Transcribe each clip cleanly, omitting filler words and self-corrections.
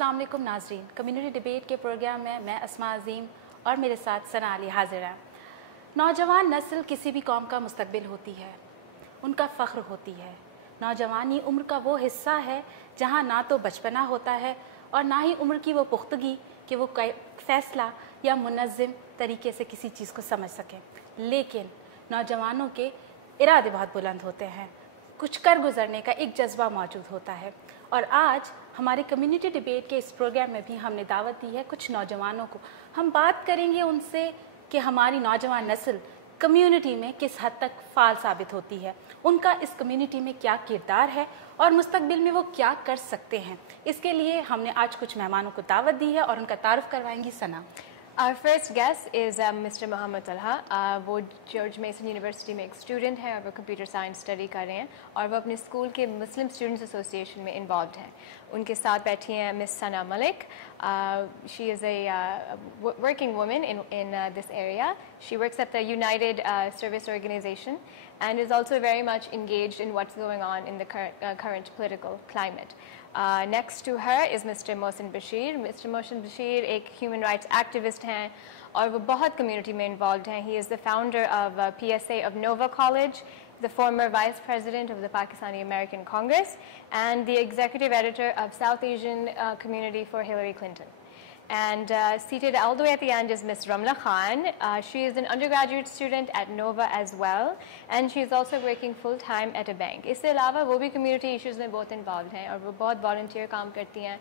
अस्सलाम वालेकुम नाज़रीन, कम्युनिटी डिबेट के प्रोग्राम में मैं अस्मा अज़ीम और मेरे साथ सना अली हाजिर हैं। नौजवान नस्ल किसी भी कौम का मुस्तकबिल होती है, उनका फ़ख्र होती है। नौजवानी उम्र का वो हिस्सा है जहाँ ना तो बचपना होता है और ना ही उम्र की वो पुख्तगी कि वो फ़ैसला या मुनज़्ज़म तरीके से किसी चीज़ को समझ सकें। लेकिन नौजवानों के इरादे बहुत बुलंद होते हैं, कुछ कर गुजरने का एक जज्बा मौजूद होता है। और आज हमारे कम्युनिटी डिबेट के इस प्रोग्राम में भी हमने दावत दी है कुछ नौजवानों को। हम बात करेंगे उनसे कि हमारी नौजवान नस्ल कम्युनिटी में किस हद तक फ़ाल साबित होती है, उनका इस कम्युनिटी में क्या किरदार है और मुस्तकबिल में वो क्या कर सकते हैं। इसके लिए हमने आज कुछ मेहमानों को दावत दी है और उनका तारुफ करवाएंगी सना। Our first guest is Mr. Mohammed Talha. वो जॉर्ज मेसन यूनिवर्सिटी में एक स्टूडेंट है और वो कंप्यूटर साइंस स्टडी कर रहे हैं और वो अपने स्कूल के मुस्लिम स्टूडेंट्स एसोसिएशन में इन्वॉल्व हैं। उनके साथ बैठी हैं miss Sana Malik. She is a working woman in this area. She works at the United Service Organization and is also very much engaged in what's going on in the current political climate. Next to her is Mr. Mohsin Bashir. Mr. Mohsin Bashir एक human rights activist हैं और वो बहुत community में involved हैं. He is the founder of PSA of Nova College, the former vice president of the Pakistani American Congress, and the executive editor of South Asian Community for Hillary Clinton. And seated all the way at the end is Miss Ramla Khan. She is an undergraduate student at Nova as well, and she is also working full-time at a bank. इससे अलावा वो भी community issues में बहुत involved हैं और वो बहुत volunteer काम करती हैं,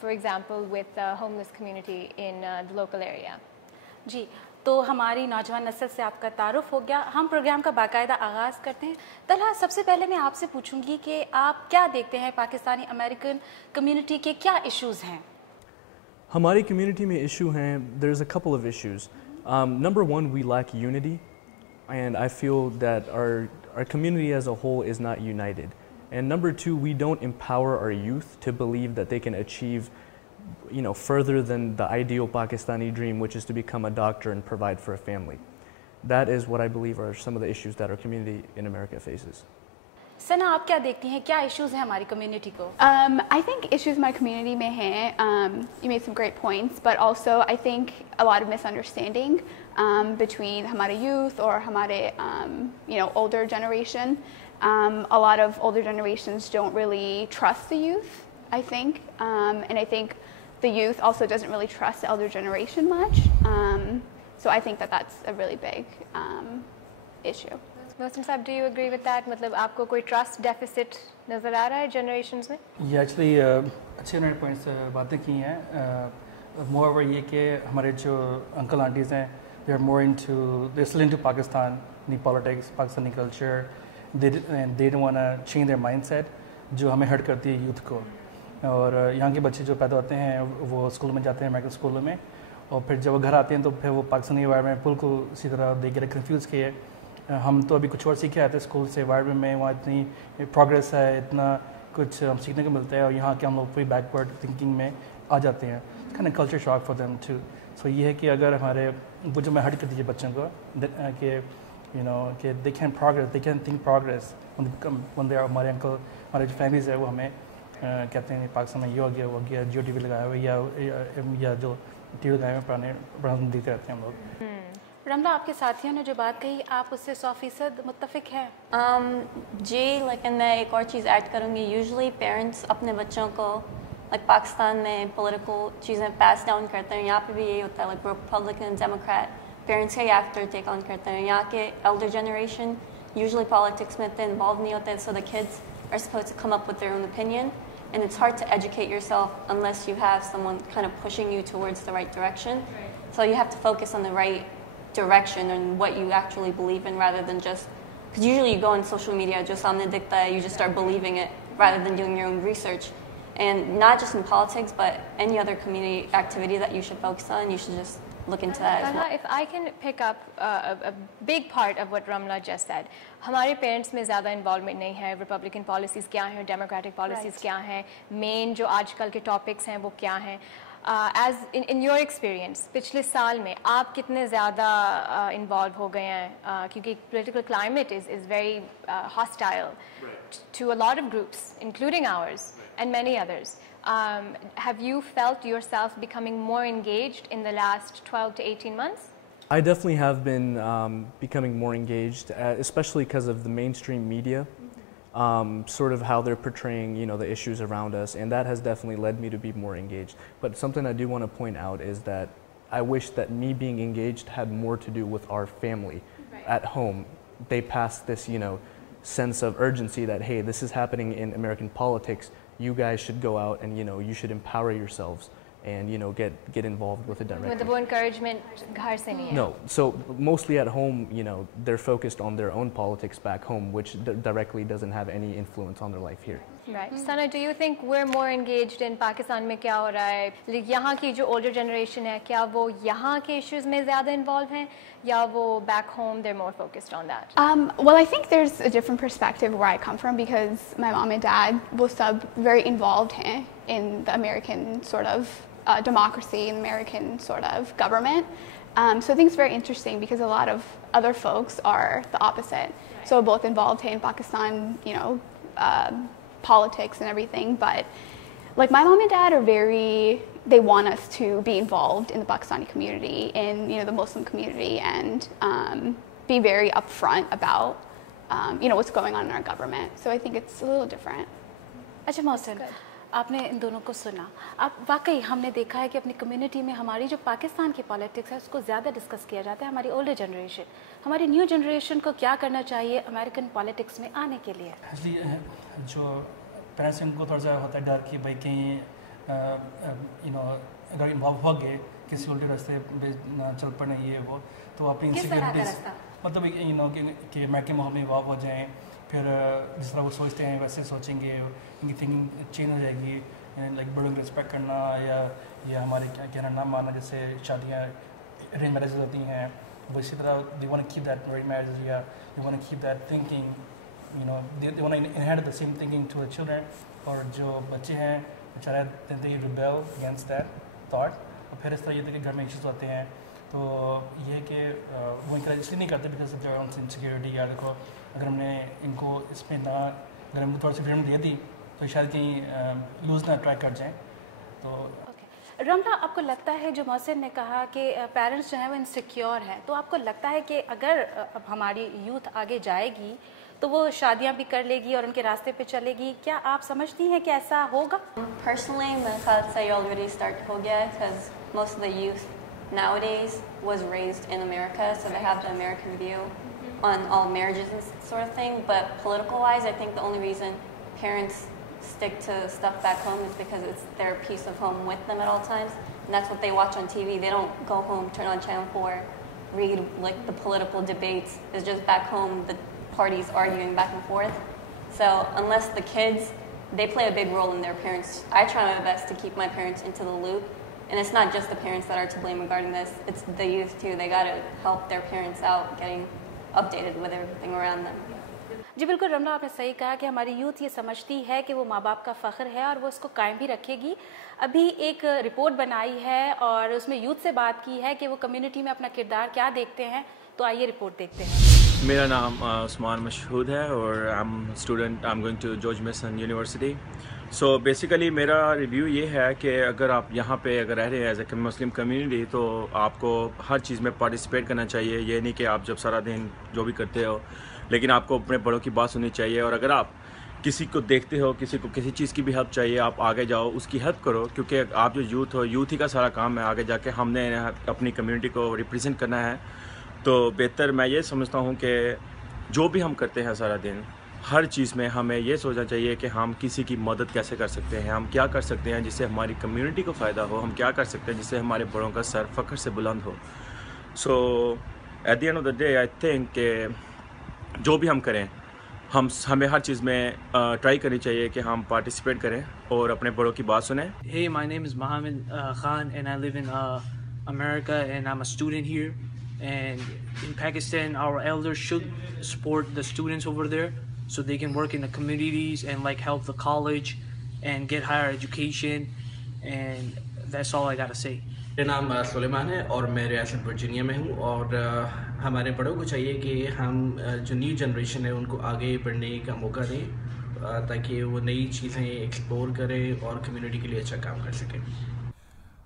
for example with the homeless community in the local area. जी, तो हमारी नौजवान नस्ल से आपका तारुफ हो गया। हम प्रोग्राम का बाकायदा आगाज़ करते हैं। तलहा, सबसे पहले मैं आपसे पूछूंगी कि आप क्या देखते हैं पाकिस्तानी अमेरिकन कम्युनिटी के क्या इश्यूज़ हैं? हमारी कम्युनिटी में इशू हैं, there's a couple of issues. Number one, we lack unity, and I feel that our community as a whole is not united. And number two, we don't empower our youth to believe that they can achieve, further than the ideal Pakistani dream, which is to become a doctor and provide for a family. That is what I believe are some of the issues that our community in America faces. सना, आप क्या देखती हैं, क्या issues हैं हमारी community को? I think issues my community में हैं. You made some great points, but also I think a lot of misunderstanding between हमारे youth or हमारे older generation. A lot of older generations don't really trust the youth, I think, and I think the youth also doesn't really trust the elder generation much. So I think that that's a really big issue. Mohsin साहब, do you agree with that? मतलब आपको कोई trust deficit नज़र आ रहा है generations में? ये actually अच्छे उन्होंने points बातें की हैं. Moreover ये कि हमारे जो uncle aunties हैं, they're still into Pakistani politics, Pakistani culture. They don't want to change their mindset, जो हमें hurt करती है youth को. और यहाँ के बच्चे जो पैदा होते हैं वो स्कूल में जाते हैं, अमेरिकन स्कूलों में, और फिर जब वो घर आते हैं तो फिर वो पाकिस्तानी एनवायरनमेंट बिल्कुल इसी तरह दे गेट कंफ्यूज किए. हम तो अभी कुछ और सीखे आते हैं स्कूल से, एनवायरनमेंट में वहाँ इतनी प्रोग्रेस है, इतना कुछ हम सीखने को मिलता है, और यहाँ के हम लोग पूरी बैकवर्ड थिंकिंग में आ जाते हैं. kind of culture shock for them too. So ये है कि अगर हमारे वो जो मैं हट कर दीजिए बच्चों को कि कि they can progress, they can think progress when they are हमारे अंकल, हमारे जो फैमिलीज है वो हमें कहते हैं पाकिस्तान में ये हो गया, वो गया, जियो टीवी लगाया हुआ या जो टीवी लगाए हुए पुराने देखते रहते हैं हम लोग. रमला, आपके साथियों ने जो बात कही आप उससे 100% मुत्तफिक हैं? जी, लेकिन मैं एक और चीज़ ऐड करूँगी. यूजुअली पेरेंट्स अपने बच्चों को पाकिस्तान में पॉलिटिकल चीज़ें पास डाउन करते हैं. यहाँ पे भी यही होता है, रिपब्लिकन, डेमोक्रेट, पेरेंट्स का ही एक्टर टेक ऑन करते हैं. यहाँ के एल्डर जनरेशन यूजुअली पॉलिटिक्स में इतने इन्वॉल्व नहीं होते, so the kids are supposed to come up with their own opinion, and it's hard to educate yourself unless you have someone kind of pushing you towards the right direction. So you have to focus on the right direction and what you actually believe in rather than just, because usually you go on social media, jo samne dikhta hai, you just start believing it rather than doing your own research. And not just in politics, but any other community activity that you should focus on, you should just look into that as well. If I can pick up a big part of what Ramla just said, हमारे parents में ज़्यादा involvement नहीं है. Republican policies क्या हैं, democratic policies क्या हैं, main जो आजकल के टॉपिक्स हैं वो क्या हैं. As in your experience, पिछले साल में आप कितने ज़्यादा इन्वॉल्व हो गए हैं, क्योंकि political climate is very hostile to a lot of groups, including ours. and many others. Have you felt yourself becoming more engaged in the last 12 to 18 months? I definitely have been becoming more engaged, especially because of the mainstream media, sort of how they're portraying, you know, the issues around us, and that has definitely led me to be more engaged. But something I do want to point out is that I wish that me being engaged had more to do with our family. Right. At home. They passed this, you know, sense of urgency that, hey, this is happening in American politics. You guys should go out and, you know, you should empower yourselves and, you know, get involved with it directly. With the encouragement, ghar se nahi hai. No, so mostly at home, you know, they're focused on their own politics back home, which directly doesn't have any influence on their life here. Right. Sana, do you think we're more engaged in Pakistan में क्या हो रहा है? Like यहाँ की जो older generation है, क्या वो यहाँ के issues में ज़्यादा involved हैं, या वो back home they're more focused on that? Well, I think there's a different perspective where I come from because my mom and dad वो सब very involved हैं in the American sort of democracy, and American sort of government. So I think it's very interesting because a lot of other folks are the opposite. Right. So both involved in Pakistan, you know, politics and everything, but like my mom and dad are they want us to be involved in the Pakistani community, in, you know, the Muslim community, and be very upfront about, you know, what's going on in our government. So I think it's a little different. अच्छा मोहसिन, आपने इन दोनों को सुना। अब वाकई हमने देखा है कि अपनी कम्युनिटी में हमारी जो पाकिस्तान की पॉलिटिक्स है उसको ज़्यादा डिस्कस किया जाता है। हमारी ओल्डर जनरेशन, हमारी न्यू जनरेशन को क्या करना चाहिए अमेरिकन पॉलिटिक्स में आने के लिए? एक्चुअली जो पेरेंट्स उनको थोड़ा सा होता है डर कि भाई कहीं यू नो अगर इन्वॉल्व हो गए किसी उल्टे रास्ते चल पड़े ये वो, तो अपनी इनसिक्योरिटीज मतलब यू नो कि अमेरिकन माहौल में इन्वॉल्व हो जाएँ, फिर जिस तरह वो सोचते हैं वैसे सोचेंगे, इनकी थिंकिंग चेंज हो जाएगी, लाइक बड़ों को रिस्पेक्ट करना या हमारे क्या कहना ना मानना, जैसे शादियाँ अरेंज मैरिजेज होती हैं, वो इसी तरह they want to keep that arrange marriages या they want to keep that thinking, you know they want to inherit the same thinking to the children. और जो बच्चे हैं बेचारे they rebel against that thought, और फिर इस तरह ये घर में इश्यूज होते हैं। तो ये कि वो इनका इसलिए नहीं करते because of their own insecurity, या देखो अगर हमने इनको इसमें ना अगर हमको थोड़ा सी फ्रीडम दे दी तो शायद कहीं लूज़ ना ट्राई कर जाएँ। तो रमला, आपको लगता है जो मोहसिन ने कहा कि पेरेंट्स जो हैं वो इनसिक्योर हैं, तो आपको लगता है कि अगर अब हमारी यूथ आगे जाएगी तो वो शादियां भी कर लेगी और उनके रास्ते पे चलेगी? क्या आप समझती हैं कि ऐसा होगा? Personally, मेरे ख्याल से already start हो गया है because most of the youth nowadays was raised in America, so they have the American view on all marriages and sort of thing. But political-wise, I think the only reason parents stick to stuff back home is because it's their piece of home with them at all times, and that's what they watch on TV. They don't go home, turn on Channel 4, read like the political debates. It's just back home, the parties arguing back and forth. So unless the kids, they play a big role in their parents. I try my best to keep my parents into the loop. And it's not just the parents that are to blame regarding this, it's the youth too. They got to help their parents out getting updated with everything around them. जी बिल्कुल रमला, आपने सही कहा कि हमारी youth ये समझती है कि वो माँ बाप का फ़ख्र है और वो उसको कायम भी रखेगी। अभी एक रिपोर्ट बनाई है और उसमें यूथ से बात की है कि वो कम्युनिटी में अपना किरदार क्या देखते हैं, तो आइए रिपोर्ट देखते हैं। मेरा नाम उस्मान मशहूद है और I am going to George Mason University. So basically मेरा रिव्यू ये है कि अगर आप यहाँ पे अगर रह रहे हैं एज ए मुस्लिम कम्युनिटी तो आपको हर चीज़ में पार्टिसिपेट करना चाहिए। ये नहीं कि आप जब सारा दिन जो भी करते हो, लेकिन आपको अपने बड़ों की बात सुननी चाहिए। और अगर आप किसी को देखते हो, किसी को किसी चीज़ की भी हेल्प चाहिए, आप आगे जाओ, उसकी हेल्प करो, क्योंकि आप जो यूथ हो, यूथ ही का सारा काम है। आगे जाके हमने अपनी कम्युनिटी को रिप्रेजेंट करना है, तो बेहतर मैं ये समझता हूँ कि जो भी हम करते हैं सारा दिन, हर चीज़ में हमें ये सोचना चाहिए कि हम किसी की मदद कैसे कर सकते हैं, हम क्या कर सकते हैं जिससे हमारी कम्युनिटी को फ़ायदा हो, हम क्या कर सकते हैं जिससे हमारे बड़ों का सर फ़ख्र से बुलंद हो। So at the end of the day I think कि जो भी हम करें, हमें हर चीज़ में ट्राई करनी चाहिए कि हम पार्टिसिपेट करें और अपने बड़ों की बात सुनें। Hey, my name is Mohammed Khan and I live in America and I'm a student here. And in Pakistan, our elders should support the students over there so they can work in the communities and like help the college and get higher education. And that's all I gotta say. मेरा नाम सुलेमान है और मैं रियासत Virginia में हूँ। और हमारे बड़ों को चाहिए कि हम जो न्यू जनरेशन है उनको आगे बढ़ने का मौका दें, ताकि वो नई चीज़ें एक्सप्लोर करें और कम्युनिटी के लिए अच्छा काम कर सकें।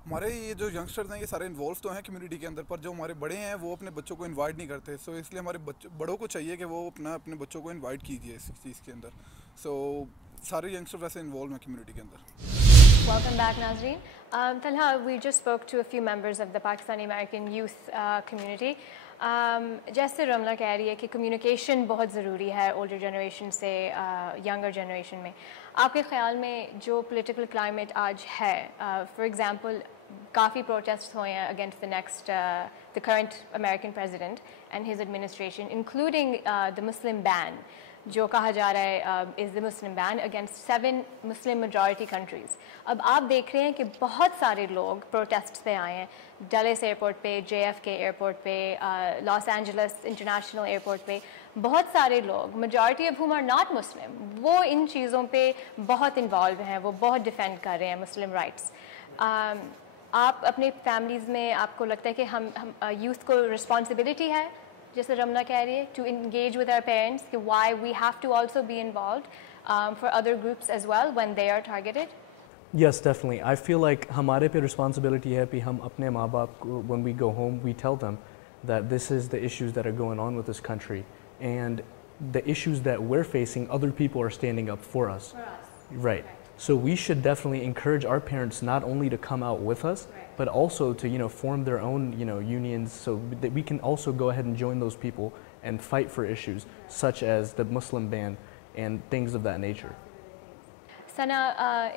हमारे ये जो यंगस्टर्स हैं ये सारे इन्वॉल्व तो हैं कम्युनिटी के अंदर, पर जो हमारे बड़े हैं वो अपने बच्चों को इनवाइट नहीं करते। सो इसलिए हमारे बड़ों को चाहिए कि वो अपने बच्चों को इनवाइट कीजिए इस चीज़ के अंदर। सो सारे यंगस्टर वैसे इन्वॉल्व हैं कम्युनिटी के अंदर। Welcome back, Nazreen. Talha, we just spoke to a few members of the Pakistani American youth community. जैसे रमला कह रही है कि कम्युनिकेशन बहुत ज़रूरी है ओल्डर जनरेशन से यंगर जनरेशन में। आपके ख़्याल में जो पॉलिटिकल क्लाइमेट आज है, फॉर एग्ज़ाम्पल काफ़ी प्रोटेस्ट हुए हैं against the current American president and his administration, including the Muslim ban, जो कहा जा रहा है is the Muslim ban against 7 Muslim majority countries. अब आप देख रहे हैं कि बहुत सारे लोग प्रोटेस्ट पे आए हैं, डलेस एयरपोर्ट पे, JFK एयरपोर्ट पे, लॉस एंजल्स इंटरनेशनल एयरपोर्ट पे, बहुत सारे लोग, majority of whom are not Muslim, वो इन चीज़ों पे बहुत इन्वॉल्व हैं, वो बहुत डिफेंड कर रहे हैं मुस्लिम राइट्स। आप अपने फैमिलीज़ में आपको लगता है कि हम यूथ को रिस्पॉन्सिबिलिटी है, जैसे रमना कह रही है, to engage with our parents कि why we have to also be involve for other groups as well when they are targeted? Yes, definitely. I feel like हमारे पे responsibility है कि हम अपने माँ बाप को, when we go home, we tell them that this is the issues that are going on with this country, and the issues that we're facing, other people are standing up for us. Right. So we should definitely encourage our parents not only to come out with us, but also to, you know, form their own, you know, unions, so that we can also go ahead and join those people and fight for issues such as the Muslim ban and things of that nature. Sana,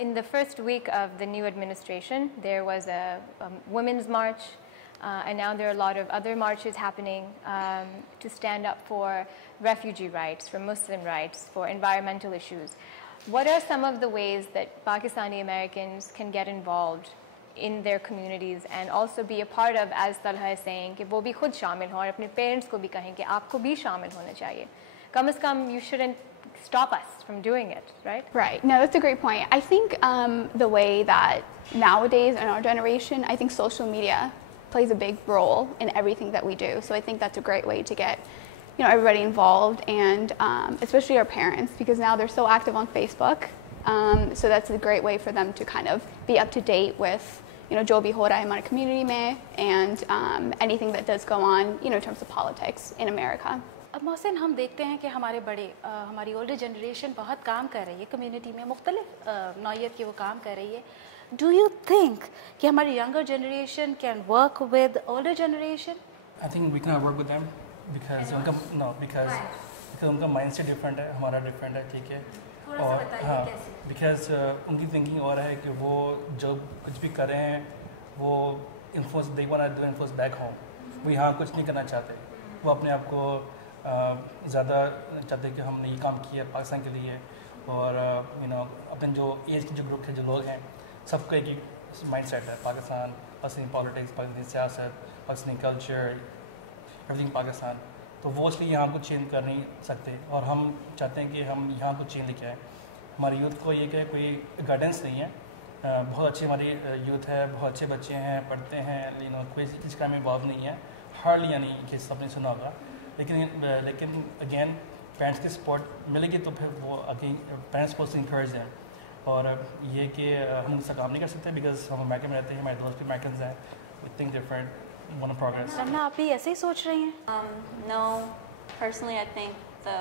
in the first week of the new administration, there was a women's march, and now there are a lot of other marches happening to stand up for refugee rights, for Muslim rights, for environmental issues. What are some of the ways that Pakistani Americans can get involved in their communities and also be a part of, as Talha is saying, कि वो भी खुद शामिल हों और अपने parents को भी कहें कि आपको भी शामिल होना चाहिए? कम से कम you shouldn't stop us from doing it, right? Right. No, that's a great point. I think the way that nowadays in our generation, I think social media plays a big role in everything that we do. So I think that's a great way to get, you know, everybody involved, and especially our parents, because now they're so active on Facebook. So that's a great way for them to kind of be up to date with, you know, जो भी हो रहा है हमारे community में, and anything that does go on, you know, in terms of politics in America. अब मोहसिन, हम देखते हैं कि हमारे बड़े हमारी ओल्डर जनरेशन बहुत काम कर रही है कम्युनिटी में, मुख्तलिफ नौइयत के वो काम कर रही है। डू यू थिंक कि हमारी younger generation can work with older generation? I think we can work with them because उनका माइंड सेट डिफरेंट है, हमारा डिफरेंट है, ठीक है। और हाँ, बिकॉज उनकी थिंकिंग और है कि वो जो कुछ भी कर रहे हैं वो influence they want to influence back home, वो यहाँ कुछ नहीं करना चाहते, वो अपने आप को ज़्यादा चाहते हैं कि हमने ये काम किया पाकिस्तान के लिए, और यू नो अपने जो एज के जो ग्रुप के जो लोग हैं सबका एक ही माइंड सेट है, पाकिस्तानी पॉलिटिक्स, पाकिस्तानी सियासत, पाकिस्तानी कल्चर, एवरीथिंग पाकिस्तान। तो वो इसलिए यहाँ कुछ चेंज कर नहीं सकते, और हम चाहते हैं कि हम यहाँ कुछ चेंज लेके आए। हमारे यूथ को ये कि कोई गाइडेंस नहीं है, बहुत अच्छी हमारी यूथ है, बहुत अच्छे बच्चे हैं, पढ़ते हैं, यू नो कोई किसी काम में इन्वॉल्व नहीं है, हार्डली, यानी कि सबने सुना होगा। लेकिन अगेन पेरेंट्स की सपोर्ट मिलेगी तो फिर वो अगेन पेरेंट्स को इंकरेज हैं, और ये कि हम उसका काम नहीं कर सकते बिकॉज हम अमेरिका में रहते हैं, हमारे दोस्त भी अमेरिकन हैं, we think different, want to progress. Ramna, आप भी ऐसे ही सोच रही हैं? No, personally I think the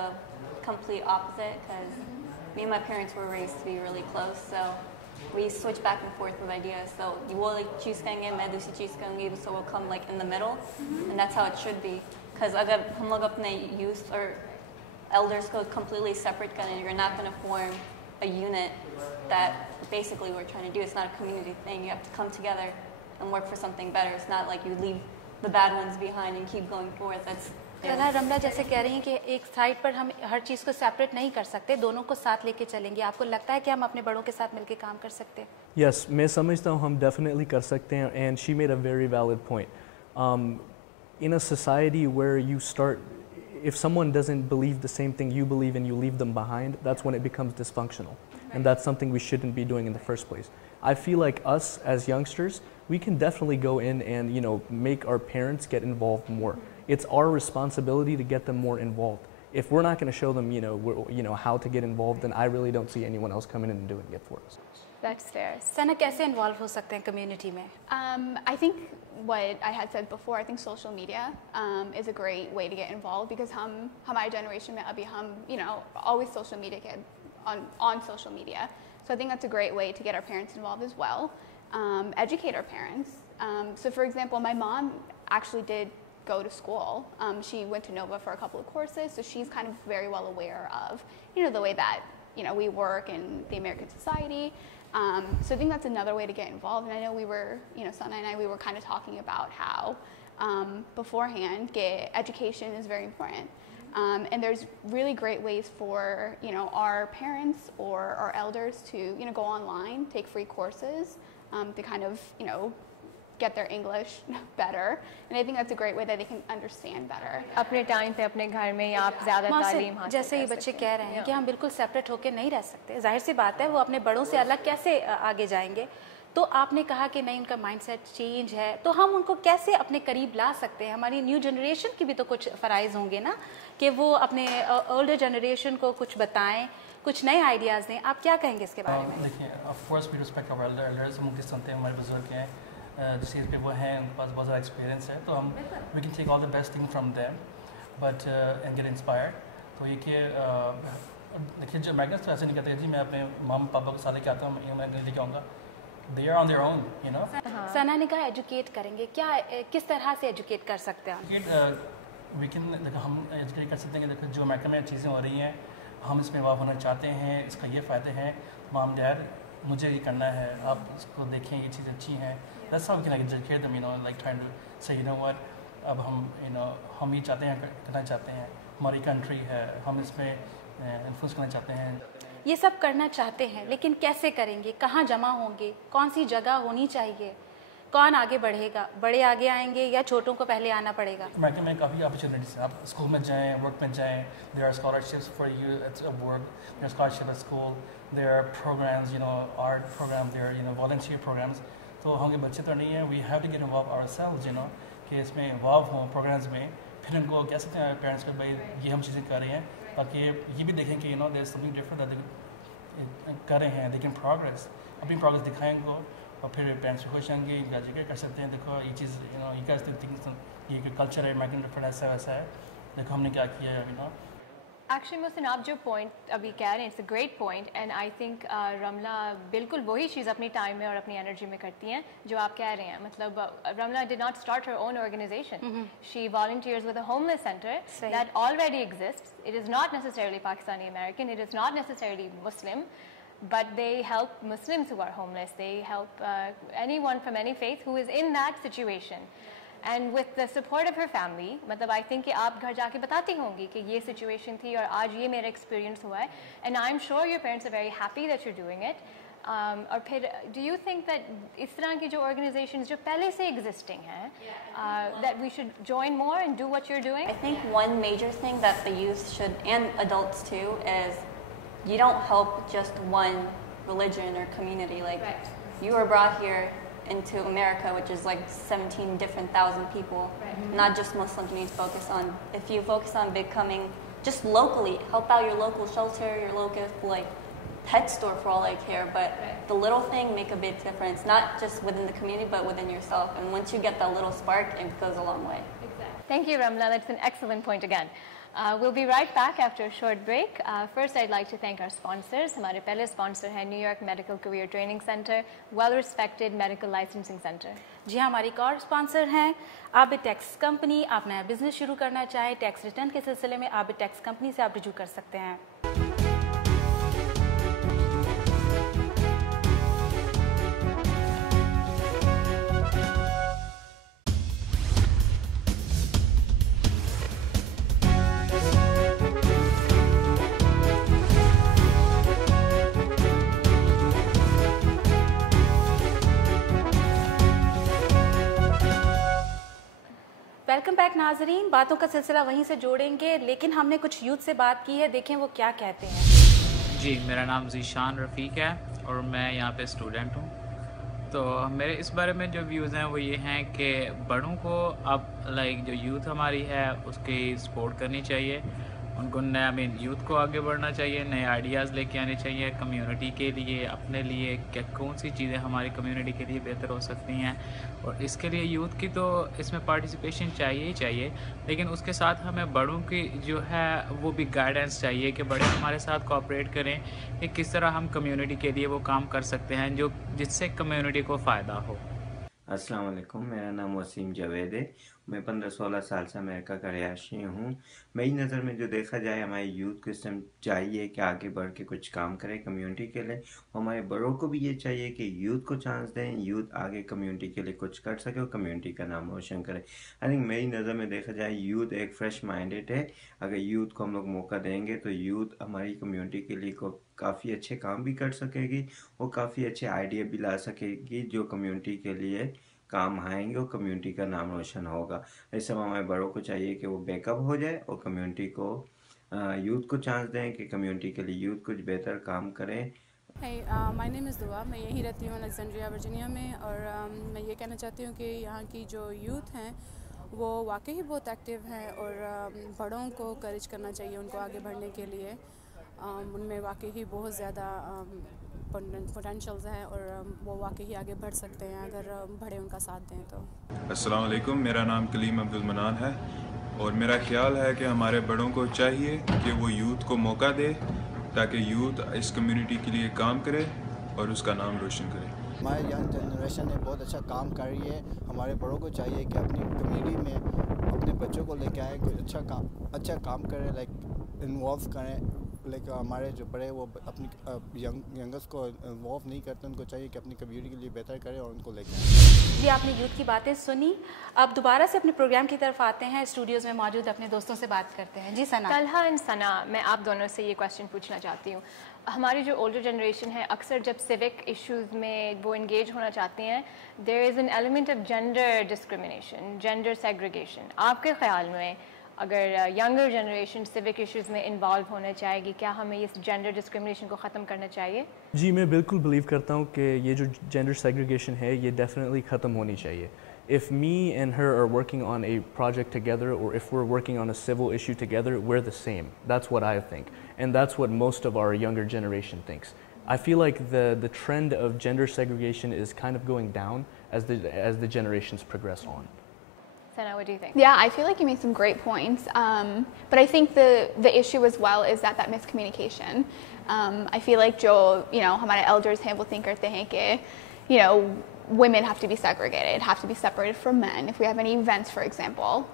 complete opposite, because me and my parents were raised to be really close, so we switch back and forth with ideas. So वो like चीज़ कहेंगे, मैं दूसरी चीज़ कहूँगी, so we'll come like in the middle, and that's how it should be. Because अगर हम लोग अपने youth or elders को completely separate करें, you're not going to form a unit that basically we're trying to do. It's not a community thing. You have to come together and work for something better. It's not like you leave the bad ones behind and keep going forth. That's रमला जैसे कह रही हैं कि एक side पर हम हर चीज़ को separate नहीं कर सकते, दोनों को साथ लेके चलेंगे। आपको लगता है कि हम अपने बड़ों के साथ मिलके काम कर सकते हैं? Yes, मैं समझता हूँ हम definitely कर सकते हैं, and she made a very valid point. In a society where you start, if someone doesn't believe the same thing you believe and you leave them behind, that's when it becomes dysfunctional. And that's something we shouldn't be doing in the first place. I feel like us as youngsters, we can definitely go in and, you know, make our parents get involved more. It's our responsibility to get them more involved. if we're not going to show them, how to get involved, then I really don't see anyone else coming in and doing it for us. That's fair. सना कैसे involve हो सकते हैं community में? I think what I had said before, I think social media is a great way to get involved because हमारे generation में अभी हम always social media on social media. So I think that's a great way to get our parents involved as well. Educate our parents. So for example, my mom actually did go to school. She went to Nova for a couple of courses, so she's kind of very well aware of the way that we work in the American society. So I think that's another way to get involved. And I know we were, Sana and I, we were kind of talking about how beforehand, education is very important. And there's really great ways for, our parents or our elders to, go online, take free courses to kind of, get their English better. And I think that's a great way that they can understand better. अपने time पे अपने घर में आप ज़्यादा तालीम हासिल जैसे ये बच्चे कह रहे हैं कि हम बिल्कुल सेपरेट होकर नहीं रह सकते, जाहिर सी बात है वो अपने बड़ों से अलग कैसे आगे जाएंगे। तो आपने कहा कि नहीं, उनका माइंडसेट चेंज है, तो हम उनको कैसे अपने करीब ला सकते हैं? हमारी न्यू जनरेशन की भी तो कुछ फ़राइज़ होंगे ना कि वो अपने ओल्डर जनरेशन को कुछ बताएं, कुछ नए आइडियाज़ दें। आप क्या कहेंगे इसके बारे में? देखिए, of course we respect our elders, हम उनकी सुनते हैं, हमारे बुजुर्ग हैं, जिस चीज़ पे वो हैं, उनके पास बहुत ज़्यादा एक्सपीरियंस है, तो हम we can take all the best thing from them but and get inspired. तो ये कि देखिए, जो मैग्नेट्स तो ऐसे नहीं कहते जी मैं अपने मम पापा को साथ लेके आता हूँ, मैं लेके आऊँगा, they are on their own, Sana ने कहा एजुकेट करेंगे, क्या किस तरह से एजुकेट कर सकते हैं? वी कैन, देखो हम एजुकेट कर सकते हैं कि देखो जो अमेरिका में चीज़ें हो रही हैं, हम इसमें इन्वॉल्व होना चाहते हैं, इसका ये फ़ायदे हैं, मॉम डैड मुझे ये करना है, आप इसको देखें, ये चीज़ें अच्छी हैं। That's how we can educate them, like trying to say, what, अब हम ये चाहते हैं, करना चाहते हैं, हमारी कंट्री है, हम इसमें इन्फ्लुएंस करना चाहते हैं। ये सब करना चाहते हैं, लेकिन कैसे करेंगे? कहाँ जमा होंगे? कौन सी जगह होनी चाहिए? कौन आगे बढ़ेगा? बड़े आगे आएंगे या छोटों को पहले आना पड़ेगा? अमेरिका में काफ़ी अपॉर्चुनिटीज़ हैं, आप स्कूल में जाएँ, वर्क में जाएँ, there are scholarships for you at work, there are scholarship at school, there are programs, art program, there volunteer programs. तो हम बच्चे तो नहीं हैं, we have to get involve ourselves, कि इसमें इन्वॉल्व हों प्रोग्राम्स में, फिर उनको कह सकते हैं पेरेंट्स को, भाई ये हम चीज़ें कर रहे हैं, ताकि ये भी देखें कि there is something different that कर रहे हैं, दे कैन प्रोग्रेस, अपनी प्रोग्रेस दिखाएं उनको, और फिर पेरेंट्स खुश होंगे, एजुकेट कर सकते हैं, देखो ये चीज़ ये कैसे थिंग्स, ये कल्चर है अमेरिकन डिफरेंट, ऐसा वैसा है, देखो हमने क्या किया। एक्चुअली मोहसिन, आप जो पॉइंट अभी कह रहे हैं, it's a great point, and I think Ramla बिल्कुल वही चीज़ अपनी टाइम में और अपनी एनर्जी में करती हैं जो आप कह रहे हैं। मतलब Ramla did not start her own organization, she volunteers with a homeless center that already exists. It is not necessarily Pakistani American, it is not necessarily Muslim, but they help Muslims who are homeless, they help anyone from any faith who is in that situation. And with the support of her family, मतलब I think कि आप घर जाके बताती होंगी कि ये situation थी और आज ये मेरा experience हुआ है, and I'm sure your parents are very happy that you're doing it. और फिर do you think that इस तरह की जो organizations जो पहले से existing हैं, that we should join more and do what you're doing? I think one major thing that the youth should, and adults too, is you don't help just one religion or community. Like you were brought here into America, which is like 17,000 people, not just Muslims. You need to focus on, if you focus on becoming just locally, help out your local shelter, your local pet store for all I care, but the little thing make a big difference, not just within the community but within yourself, and once you get that little spark, it goes a long way. Exactly. Thank you, Ramla. That's an excellent point again. We'll be right back after a short break. First, I'd like to thank our sponsors. हमारे पहले sponsor है New York Medical Career Training Center, well-respected medical licensing center. जी हाँ, हमारी एक और sponsor हैं Abid tax company. आप नया बिजनेस शुरू करना चाहें, टैक्स रिटर्न के सिलसिले में आबिद टैक्स कंपनी से आप रुजू कर सकते हैं। वेलकम बैक नाजरीन, बातों का सिलसिला वहीं से जोड़ेंगे, लेकिन हमने कुछ यूथ से बात की है, देखें वो क्या कहते हैं। जी, मेरा नाम ज़ीशान रफ़ीक है और मैं यहाँ पे स्टूडेंट हूँ। तो मेरे इस बारे में जो व्यूज़ हैं वो ये हैं कि बड़ों को अब जो यूथ हमारी है उसकी सपोर्ट करनी चाहिए, उनको नया यूथ को आगे बढ़ना चाहिए, नए आइडियाज़ लेके आने चाहिए कम्युनिटी के लिए, अपने लिए क्या कौन सी चीज़ें हमारी कम्युनिटी के लिए बेहतर हो सकती हैं। और इसके लिए यूथ की तो इसमें पार्टिसिपेशन चाहिए ही चाहिए, लेकिन उसके साथ हमें बड़ों की जो है वो भी गाइडेंस चाहिए कि बड़े हमारे साथ कोऑपरेट करें कि किस तरह हम कम्युनिटी के लिए वो काम कर सकते हैं जो जिससे कम्युनिटी को फ़ायदा हो। अस्सलाम वालेकुम, मेरा नाम वसीम जावेद है। मैं 15-16 साल से अमेरिका का रहायशी हूँ। मेरी नज़र में जो देखा जाए हमारे यूथ को इस टाइम चाहिए कि आगे बढ़ के कुछ काम करे कम्युनिटी के लिए। हमारे बड़ों को भी ये चाहिए कि यूथ को चांस दें, यूथ आगे कम्युनिटी के लिए कुछ कर सके और कम्युनिटी का नाम रोशन करे। आई थिंक मेरी नज़र में देखा जाए यूथ एक फ्रेश माइंडेड है। अगर यूथ को हम लोग मौका देंगे तो यूथ हमारी कम्युनिटी के लिए काफ़ी अच्छे काम भी कर सकेगी और काफ़ी अच्छे आइडिया भी ला सकेगी जो कम्युनिटी के लिए काम आएंगे और कम्युनिटी का नाम रोशन होगा। इस समय हमारे बड़ों को चाहिए कि वो बैकअप हो जाए और कम्युनिटी को यूथ को चांस दें कि कम्युनिटी के लिए यूथ कुछ बेहतर काम करें। माय नेम इज़ दुआ, मैं यहीं रहती हूँ अलेक्जेंड्रिया वर्जीनिया में, और मैं ये कहना चाहती हूँ कि यहाँ की जो यूथ हैं वो वाकई ही बहुत एक्टिव हैं और बड़ों को करेज करना चाहिए उनको आगे बढ़ने के लिए। उनमें वाकई ही बहुत ज़्यादा पोटेंशियल्स हैं और वो वाकई ही आगे बढ़ सकते हैं अगर बड़े उनका साथ दें तो। अस्सलाम वालेकुम, मेरा नाम कलीम अब्दुल मनान है और मेरा ख्याल है कि हमारे बड़ों को चाहिए कि वो यूथ को मौका दे ताकि यूथ इस कम्युनिटी के लिए काम करे और उसका नाम रोशन करे। हमारे यंग जनरेशन ने बहुत अच्छा काम कर रही है। हमारे बड़ों को चाहिए कि अपनी कम्युनिटी में अपने बच्चों को लेके आए, कोई अच्छा काम करें, लाइक इन्वॉल्व करें। लेकिन हमारे जो बड़े वो अपनी यंगर्स को इन्वॉल्व नहीं करते, उनको चाहिए कि अपनी कम्युनिटी के लिए बेहतर करें और उनको लेके आए। जी, आपने यूथ की बातें सुनी। अब दोबारा से अपने प्रोग्राम की तरफ आते हैं। स्टूडियोज़ में मौजूद अपने दोस्तों से बात करते हैं। जी सना। तलहा एंड सना, मैं आप दोनों से ये क्वेश्चन पूछना चाहती हूँ। हमारी जो ओल्डर जनरेशन है अक्सर जब सिविक इश्यूज़ में वो इंगेज होना चाहती हैं, there is an element of gender discrimination, gender segregation. आपके ख्याल में अगर यंगर जनरेशन सिविक इश्यूज़ में इन्वॉल्व होना चाहेगी, क्या हमें इस जेंडर डिस्क्रिमिनेशन को ख़त्म करना चाहिए? जी, मैं बिल्कुल बिलीव करता हूँ कि ये जो जेंडर सेग्रीगेशन है ये डेफिनेटली ख़त्म होनी चाहिए। If me and her are working on a project together, or if we're working on a civil issue together, we're the same. That's what I think, and that's what most of our younger generation thinks. I feel like the trend of gender segregation is kind of going down as the generations progress on. Sana, what do you think? Yeah, I feel like you made some great points, but I think the issue as well is that miscommunication. I feel like जो हमारे elders हैं वो think करते हैं कि women have to be segregated, have to be separated from men if we have any events, for example.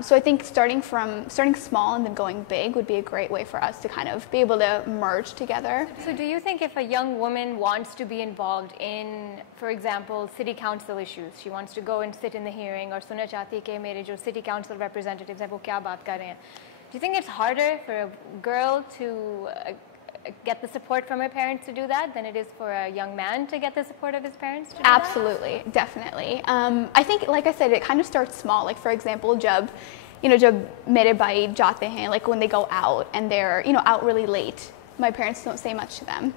So I think starting small and then going big would be a great way for us to kind of be able to merge together. So do you think if a young woman wants to be involved in, for example, city council issues, she wants to go and sit in the hearing और सुनना चाहती है कि मेरे जो city council representatives हैं वो क्या बात कर रहे हैं, do you think it's harder for a girl to get the support from her parents to do that than it is for a young man to get the support of his parents to do Absolutely, that? Definitely. I think, like I said, it kind of starts small. Like for example, जब मेरे भाई जाते हैं, like when they go out and they're out really late, my parents don't say much to them.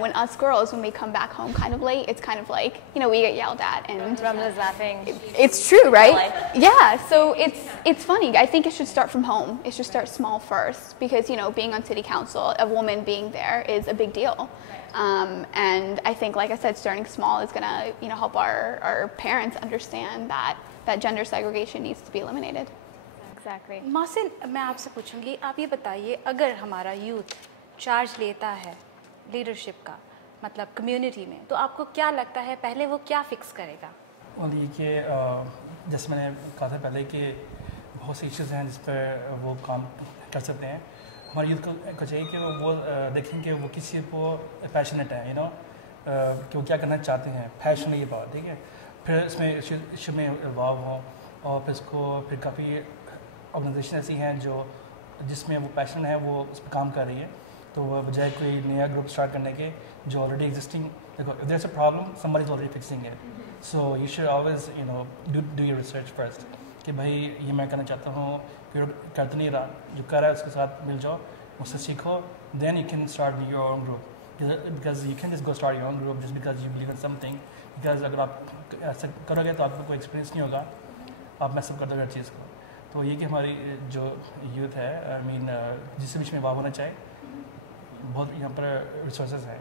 When us girls, when we come back home kind of late, it's kind of like, we get yelled at. And Ramla's laughing. It's true, right? Yeah, so it's funny. I think it should start from home. It should start small first because, being on city council, a woman being there is a big deal. And I think, like I said, starting small is going to, help our parents understand that gender segregation needs to be eliminated. Exactly. मासिन, मैं आपसे पूछूंगी, आप ये बताइए, अगर हमारा youth charge लेता है लीडरशिप का, मतलब कम्युनिटी में, तो आपको क्या लगता है पहले वो क्या फिक्स करेगा? और ये कि जैसे मैंने कहा था पहले कि बहुत सी इश्यूज़ हैं जिस पर वो काम कर सकते हैं। हमारे यूथ को चाहिए कि वो देखें कि वो किसी को पैशनेट है, कि वो क्या करना चाहते हैं, पैशन है ये बात, ठीक है। फिर इसमें इशू में इन्वॉल्व हों और फिर काफ़ी ऑर्गेनाइजेशन ऐसी हैं जिसमें वो पैशन है, वो उस पर काम कर रही है, तो वो बजाय कोई नया ग्रुप स्टार्ट करने के जो ऑलरेडी एग्जिस्टिंग, देखो if there is a problem somebody is already fixing it, so you should always do your research first कि भाई ये मैं करना चाहता हूँ, फिर कर तो नहीं रहा, जो कर रहा है उसके साथ मिल जाओ, उससे सीखो, then you can start your own group, because you can just go start your own group just because you believe in something, because अगर आप ऐसा करोगे तो आपको कोई एक्सपीरियंस नहीं होगा, आप मैसअप कर दोगे हर चीज़ को। तो ये कि हमारी जो यूथ है आई मीन जिससे बीच में इन्वॉल्व होना चाहिए, बहुत यहाँ पर रिसोर्सेज हैं,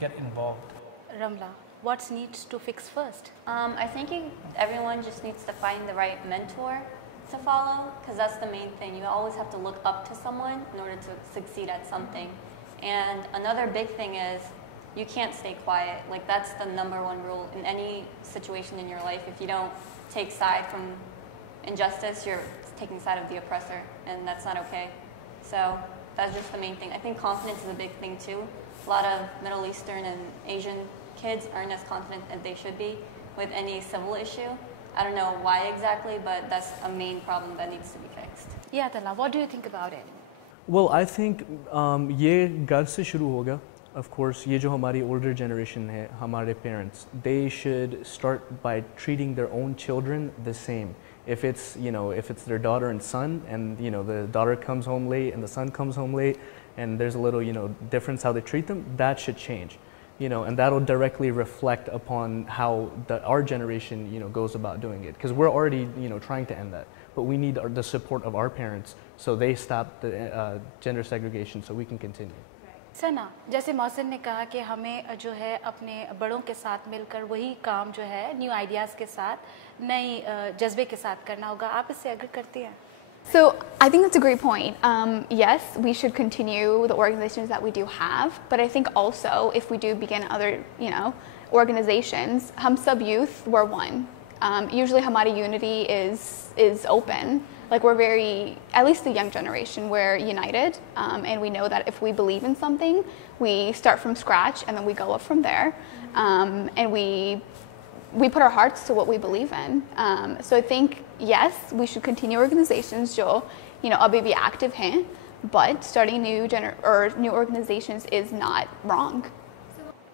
get involved. Ramla, what needs to fix first? I think everyone just needs to find the right mentor to follow, because that's the main thing. You always have to look up to someone in order to succeed at something. And another big thing is you can't stay quiet. Like, that's the #1 rule in any situation in your life. If you don't take side from injustice, you're taking side of the oppressor, and that's not okay. So that's just the main thing. I think confidence is a big thing too. A lot of Middle Eastern and Asian kids aren't as confident as they should be with any civil issue. I don't know why exactly, but that's a main problem that needs to be fixed. Yeah, Tala, what do you think about it? Well, I think ये घर से शुरू होगा. Of course, ये जो हमारी older generation है, हमारे parents, they should start by treating their own children the same. If it's, if it's their daughter and son, and, the daughter comes home late and the son comes home late, and there's a little, difference how they treat them, that should change. And that'll directly reflect upon how our generation, goes about doing it. Because we're already, trying to end that. But we need the support of our parents so they stop the gender segregation so we can continue. सना, जैसे मौसम ने कहा कि हमें जो है अपने बड़ों के साथ मिलकर वही काम जो है न्यू आइडियाज़ के साथ, नई जज्बे के साथ करना होगा. आप इससे एग्री करती हैं? So I think that's a great point. Yes, we should continue the organizations that we do have, but I think also if we do begin other, organizations, hum sab youth, we're one. Usually hamari unity is open. Like, we're very, at least the young generation, we're united, and we know that if we believe in something, we start from scratch and then we go up from there, and we put our hearts to what we believe in. So I think, yes, we should continue organizations jo, abhi bhi active hain, but starting new organizations is not wrong.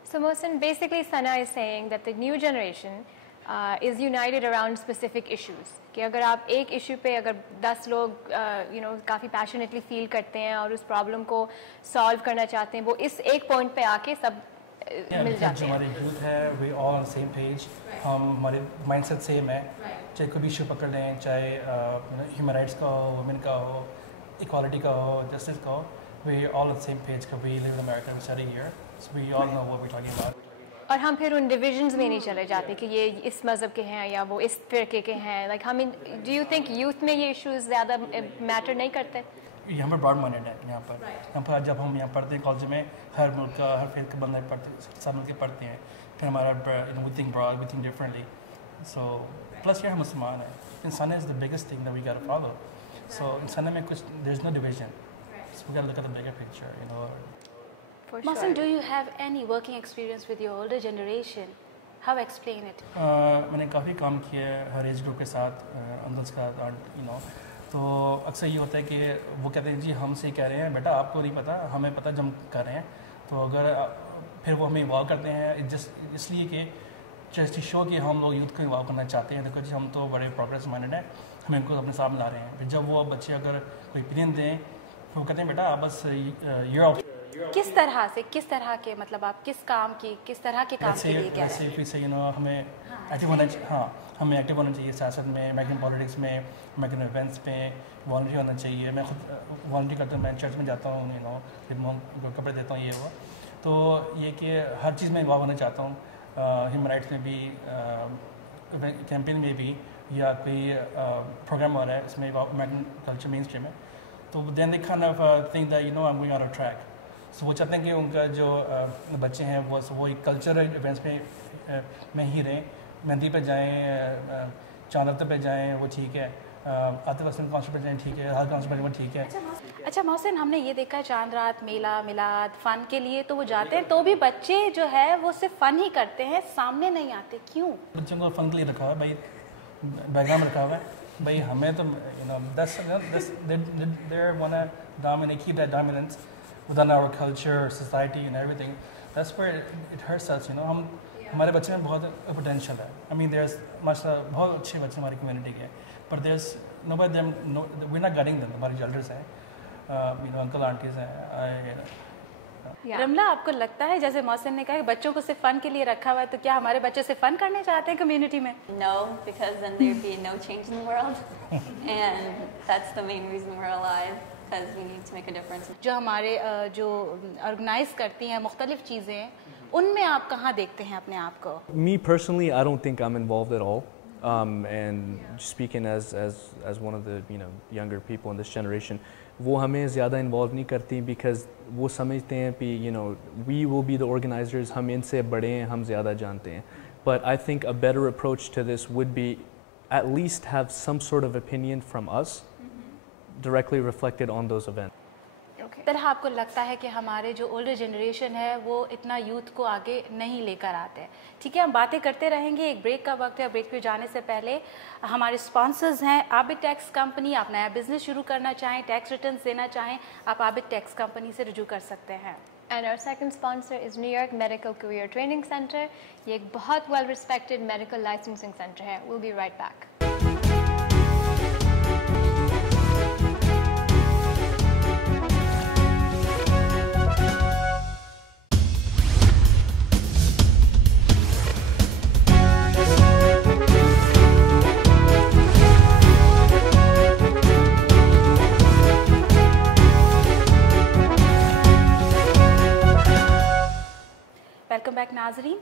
So Mohsin, basically Sana is saying that the new generation is united around specific issues. कि अगर आप एक issue पे अगर 10 लोग काफ़ी passionately feel करते हैं और उस प्रॉब्लम को सॉल्व करना चाहते हैं, वो इस एक पॉइंट पे आके सब मिल जाते हैं. हमारी यूथ है, we all on same page, हम हमारे माइंडसेट सेम है. चाहे कोई भी इशू पकड़ लें, चाहे ह्यूमन राइट्स का हो, वुमेन का हो, इक्वालिटी का हो, जस्टिस का हो, we all on same page. We live in America, we study here, so we all know what we talking about. और हम फिर उन डिविजन्स में नहीं चले जाते कि ये इस मज़हब के हैं या वो इस फिरके के हैं. लाइक हम डू यू थिंक यूथ में ये इश्यूज ज़्यादा मैटर नहीं करते? यहाँ पर ब्रॉड माइंडेड है. यहाँ पर जब हम यहाँ पढ़ते हैं कॉलेज में, हर मुल्क का हर फिर के बंदे पढ़ते, सब मिल के पढ़ते हैं. फिर हमारा we think broad, we think differently. So plus यार हम मुसलमान हैं. इंसान is the biggest thing that we got to follow. So इंसान में कुछ there is no division. So we got to look at the bigger picture. Mohsin, do you have any working experience with your older generation? How explain it? मैंने काफ़ी काम किया है हर age group के साथ, अंकल्स का, तो अक्सर ये होता है कि वो कहते हैं जी हमसे कह रहे हैं, बेटा आपको नहीं पता, हमें पता जब हम कर रहे हैं. तो अगर फिर वो हमें इन्वॉल्व करते हैं इसलिए कि जस्ट शो कि हम लोग यूथ को इन्वॉल्व करना चाहते हैं. देखो जी हम तो बड़े प्रोग्रेस माइंडेड हैं, हम इनको अपने साथ ला रहे हैं. फिर जब वो बच्चे अगर कोई ओपिनियन दें तो वो कहते हैं बेटा आप बस यूर किस तरह के मतलब आप किस तरह के काम के लिए क्या है? हमें एक्टिव होना चाहिए सियासत में, अमेरिकन पॉलिटिक्स में, अमेरिकन इवेंट्स में वॉलंटियर होना चाहिए. मैं खुद वॉलंटियर करता हूँ, मैं चर्च में जाता हूँ, फिर मैं कपड़े देता हूँ, ये वो. तो ये कि हर चीज़ में इन्वॉल्व होना चाहता हूँ. ह्यूमन राइट्स में भी, कैंपेन में भी, या कोई प्रोग्राम हो रहा है इसमें अमेरिकन कल्चर मेन स्ट्रीम है. तो then they kind of think that I am going out of track. So वो चाहते हैं कि उनका जो बच्चे हैं वो एक कल्चरल इवेंट्स में ही रहें. मेहंदी पे जाएं, चांद पे जाएं, वो ठीक है. आतिफ असलम कॉन्सर्ट पे जाएं, ठीक है. हर कॉन्सर्ट पे वो ठीक है. अच्छा मोहसिन, हमने ये देखा है चांद रात, मेला, मिलाद, फ़न के लिए तो वो जाते हैं, तो भी बच्चे जो है वो सिर्फ फ़न ही करते हैं, सामने नहीं आते. क्यों? बच्चों को फ़न के लिए रखा हुआ है भाई, बैकग्राउंड रखा हुआ है भाई. हमें तो they want to dominate, keep that dominance within our culture, society and everything. That's where it hurts us, हम हमारे बच्चे में बहुत पोटेंशियल है. I mean there's माशाल्लाह बहुत अच्छे बच्चे हमारी कम्युनिटी के, but there's nobody them, we're not guiding them. हमारे elders हैं, uncle aunties हैं, रमला, आपको लगता है जैसे मौसम ने कहा कि बच्चों को सिर्फ फन के लिए रखा हुआ है, तो क्या हमारे बच्चे सिर्फ फन करने चाहते हैं कम्युनिटी में? No, because then there'd be no change in the world, and that's the main reason we're alive, because we need to make a difference. जो हमारे जो ऑर्गेनाइज करती हैं मुख्तलिफ चीज़ें, उनमें आप कहाँ देखते हैं अपने आप को? Me personally, I don't think I'm involved at all. And speaking as one of the younger people in this generation, वो हमें ज़्यादा involve नहीं करती because वो समझते हैं कि we will be the organizers, हम इनसे बड़े हैं, हम ज़्यादा जानते हैं. But I think a better approach to this would be at least have some sort of opinion from us directly reflected on those events. तरह आपको लगता है कि हमारे जो ओल्डर जनरेशन है वो इतना यूथ को आगे नहीं लेकर आते हैं? ठीक है, हम बातें करते रहेंगे, एक ब्रेक का वक्त है. ब्रेक पे जाने से पहले हमारे स्पॉन्सर्स हैं आबिद टैक्स कंपनी. आप नया बिजनेस शुरू करना चाहें, टैक्स रिटर्न्स देना चाहें, आप आबिद टैक्स कंपनी से रुजू कर सकते हैं. And our second sponsor is New York Medical Career Training Center. ये एक बहुत well respected medical licensing center है. We'll be right back. Welcome back नाजरीन.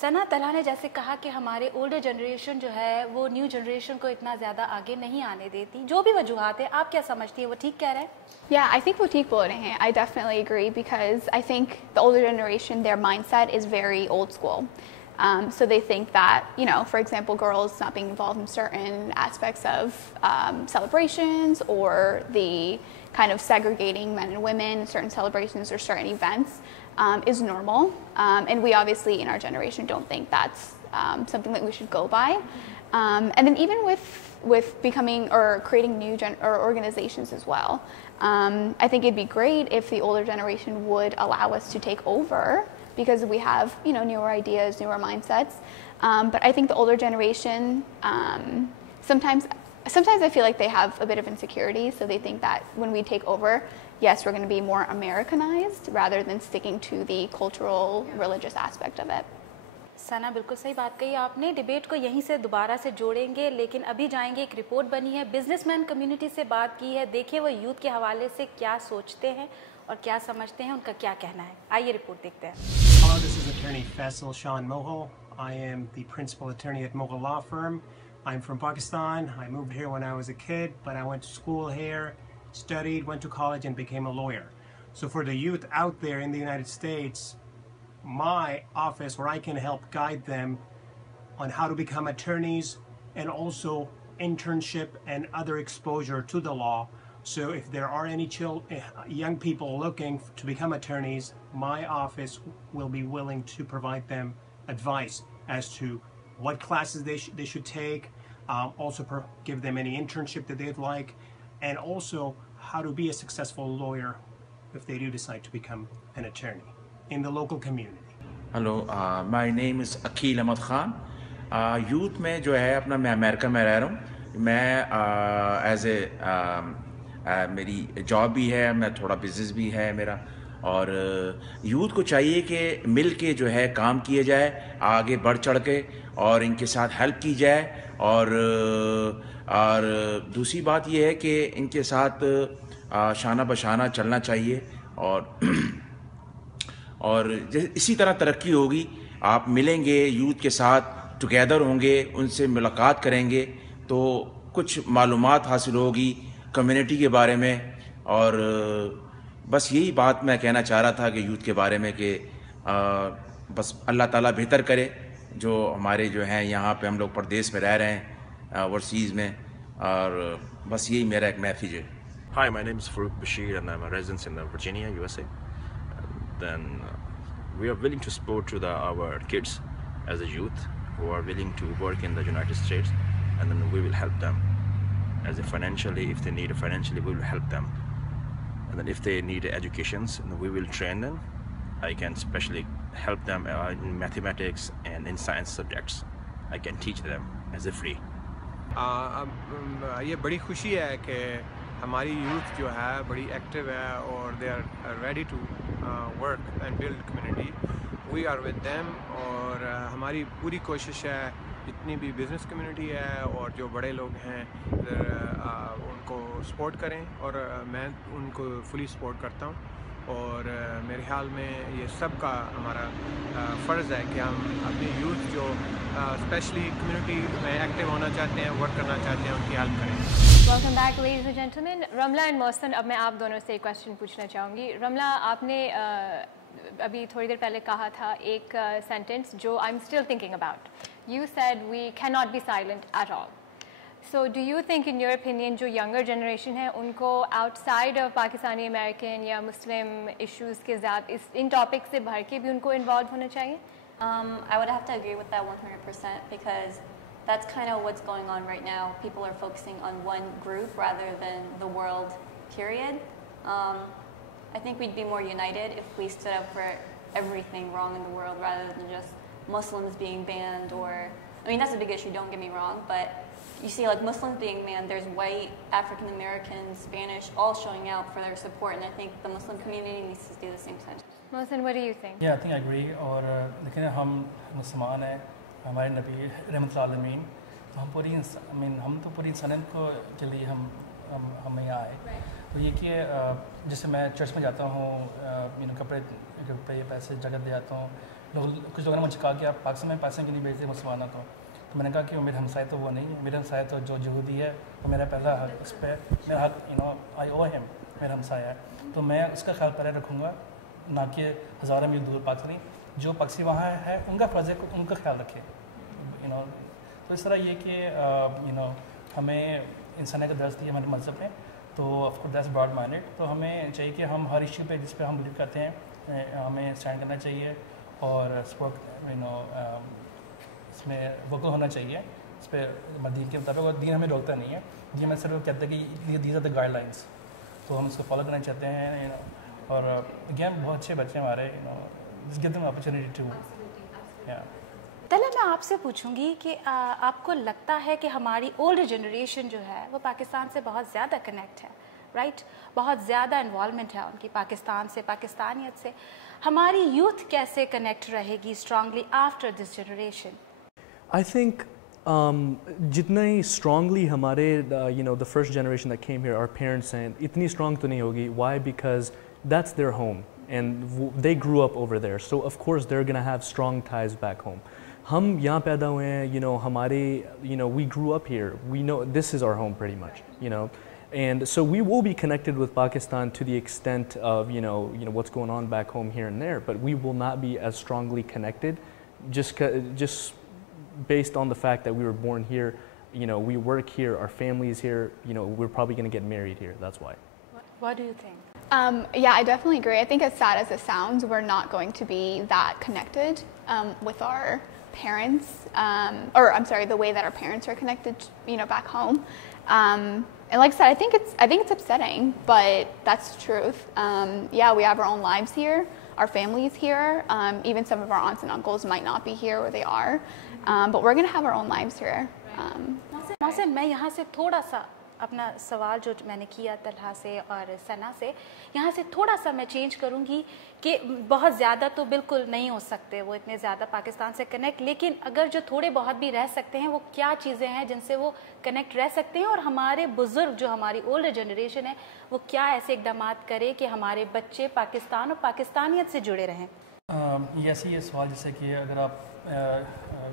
सना तलहा ने जैसे कहा कि हमारे ओल्डर जनरेशन जो है वो न्यू जनरेशन को इतना ज़्यादा आगे नहीं आने देती. जो भी वजूहात है, आप क्या समझती हैं, वो ठीक कह रहे हैं? Yeah, I think वो ठीक बोल रहे हैं. I definitely agree because I think the older generation, their mindset is very old school. So they think that, for example, girls not being involved in certain aspects of celebrations or the kind of segregating men and women in certain celebrations or certain events is normal. And we obviously in our generation don't think that's something that we should go by. And then even with becoming or creating new organizations as well, I think it'd be great if the older generation would allow us to take over because we have newer ideas, newer mindsets. But I think the older generation sometimes I feel like they have a bit of insecurity, so they think that when we take over, yes, we're going to be more Americanized rather than sticking to the cultural, religious aspect of it. सना, बिल्कुल सही बात कही आपने. Debate को यहीं से दोबारा से जोड़ेंगे, लेकिन अभी जाएंगे. एक रिपोर्ट बनी है, बिजनेसमैन कम्युनिटी से बात की है. देखिए वो यूथ के हवाले से क्या सोचते हैं और क्या समझते हैं, उनका क्या कहना है. आइए रिपोर्ट देखते हैं. Hello, this is attorney Faisal Sean Mohol. I am the principal attorney at Mohol Law Firm. I'm from Pakistan. I moved here when I was a kid, but I went to school here, studied, went to college, and became a lawyer. So for the youth out there in the United States, my office, where I can help guide them on how to become attorneys and also internship and other exposure to the law. So if there are any young people looking to become attorneys, my office will be willing to provide them advice as to what classes they should take, also give them any internship that they'd like, and also how to be a successful lawyer if they do decide to become an attorney in the local community. Hello, my name is Akil Ahmad Khan. Youth में जो है अपना, मैं America में रह रहा हूँ. मैं एज ए मेरी जॉब भी है, मैं थोड़ा बिजनेस भी है मेरा. और यूथ को चाहिए कि मिल के जो है काम किए जाए, आगे बढ़ चढ़ के, और इनके साथ हेल्प की जाए. और दूसरी बात ये है कि इनके साथ शाना बशाना चलना चाहिए. और इसी तरह तरक्की होगी. आप मिलेंगे यूथ के साथ, टुगेदर होंगे, उनसे मुलाकात करेंगे तो कुछ मालूमात हासिल होगी कम्युनिटी के बारे में. और बस यही बात मैं कहना चाह रहा था कि यूथ के बारे में कि बस अल्लाह ताला बेहतर करे. जो हमारे जो हैं यहाँ पे हम लोग परदेश में रह रहे हैं, ओवरसीज़ में, और बस यही मेरा एक मैसेज है. Hi, my name is Farouk Bashir and I'm a resident in Virginia, USA. Then we are willing to support to our kids as a youth who are willing to work in the United States, and then we will help them as a financially, if they need it financially, we will help them. And then if they need educations, we will train them. I can especially help them in mathematics and in science subjects. I can teach them as a free. ये बड़ी खुशी है कि हमारी youth जो है बड़ी active है और they are ready to work and build community. We are with them और हमारी पूरी कोशिश है जितनी भी बिज़नेस कम्युनिटी है और जो बड़े लोग हैं उनको सपोर्ट करें और मैं उनको फुली सपोर्ट करता हूँ और मेरे ख्याल में ये सब का हमारा फ़र्ज़ है कि हम अपनी यूथ जो स्पेशली कम्युनिटी में एक्टिव होना चाहते हैं, वर्क करना चाहते हैं, उनकी हेल्प करें। Welcome back ladies and gentleman. Ramla and Mohsin, अब मैं आप दोनों से एक क्वेश्चन पूछना चाहूँगी। रमला, आपने अभी थोड़ी देर पहले कहा था एक सेंटेंस जो I am still thinking about. You said we can not be silent at all. So do you think in your opinion जो यंगर जनरेशन है उनको आउटसाइड ऑफ पाकिस्तानी अमेरिकन या मुस्लिम इश्यूज़ के साथ इन टॉपिक से भर के भी उनको इन्वॉल्व होना चाहिए? I would have to agree with that 100% because that's kind of what's going on right now. People are focusing on one group rather than the world, period. I think we'd be more united if we stood up for everything wrong in the world rather than just Muslims being banned or, I mean, that's a big issue, don't get me wrong, but you see like Muslims being banned, there's white, African Americans, Spanish, all showing out for their support, and I think the Muslim community needs to do the same thing. Mohsin, what do you think? Yeah, I think I agree. और लेकिन हम मुसलमान हैं, हमारे नबी रहमतुल्लाह अलमीन, तो हम पूरी हम तो पूरी इंसानियत को के लिए हम यहाँ आए। तो ये कि जैसे मैं चर्च में जाता हूँ, कपड़े पैसे जगह दे जाता हूँ, कुछ लोगों ने मुझे कहा कि आप पाकिस्तान में पैसे क्यों नहीं भेजते मुसलमानों को। तो मैंने कहा कि मेरे हमसाए तो वो नहीं है, मेरे हमसाए तो जो यहूदी है वो मेरा पहला हक, इस पर मेरा हक आई ओ हिम, मेरा हमसाया है, तो मैं उसका ख्याल पहले रखूँगा, ना कि हज़ारों मील दूर पाकिस्तानी जो पक्षी वहाँ है उनका फ़र्ज़ है उनका ख्याल रखे। तो इस तरह ये कि हमें इंसानियत का दर्ज दिया हमारे मज़हब में, तो ऑफकोर्स दैट्स ब्रॉड माइंडेड, तो हमें चाहिए कि हम हर इशू पे जिस पे हम बिलीव करते हैं हमें स्टैंड करना चाहिए और सपोर्ट इसमें वोकल होना चाहिए इस पर दीन के मुताबिक। और दीन हमें रोकता नहीं है, दीन हमें सिर्फ कहते हैं कि दीज आर द गाइडलाइंस, तो हम इसको फॉलो करना चाहते हैं। और अगेन बहुत अच्छे बच्चे हमारे, just give them opportunity to. Tala, मैं आपसे पूछूंगी कि आपको लगता है कि हमारी ओल्ड जनरेशन जो है वो पाकिस्तान से बहुत ज़्यादा कनेक्ट है, राइट? बहुत ज़्यादा इन्वॉल्वमेंट है उनकी पाकिस्तान से, पाकिस्तानियत से। हमारी यूथ कैसे कनेक्ट रहेगी strongly after this generation? I think जितना ही strongly हमारे the first generation that came here, our parents हैं, इतनी strong तो नहीं होगी. Why? Because that's their home and they grew up over there. So of course they're gonna have strong ties back home. हम यहाँ पैदा हुए हैं, हमारे we grew up here. We know this is our home pretty much, and so we will be connected with Pakistan to the extent of what's going on back home here and there. But we will not be as strongly connected, just based on the fact that we were born here, we work here, our family's here, we're probably going to get married here. That's why. What do you think? Yeah, I definitely agree. I think as sad as it sounds, we're not going to be that connected with our parents, or I'm sorry, the way that our parents are connected, back home. And like I said, I think it's upsetting, but that's the truth. Yeah, we have our own lives here. Our families here, even some of our aunts and uncles might not be here where they are, but we're going to have our own lives here. Mohsin, मैं यहाँ से थोड़ा सा अपना सवाल जो मैंने किया तलहा से और सना से, यहाँ से थोड़ा सा मैं चेंज करूँगी कि बहुत ज़्यादा तो बिल्कुल नहीं हो सकते वो इतने ज़्यादा पाकिस्तान से कनेक्ट, लेकिन अगर जो थोड़े बहुत भी रह सकते हैं वो क्या चीज़ें हैं जिनसे वो कनेक्ट रह सकते हैं, और हमारे बुज़ुर्ग जो हमारी ओल्ड जनरेशन है वो क्या ऐसे इकदाम करे कि हमारे बच्चे पाकिस्तान और पाकिस्तानियत से जुड़े रहें? ये सवाल जैसे कि अगर आप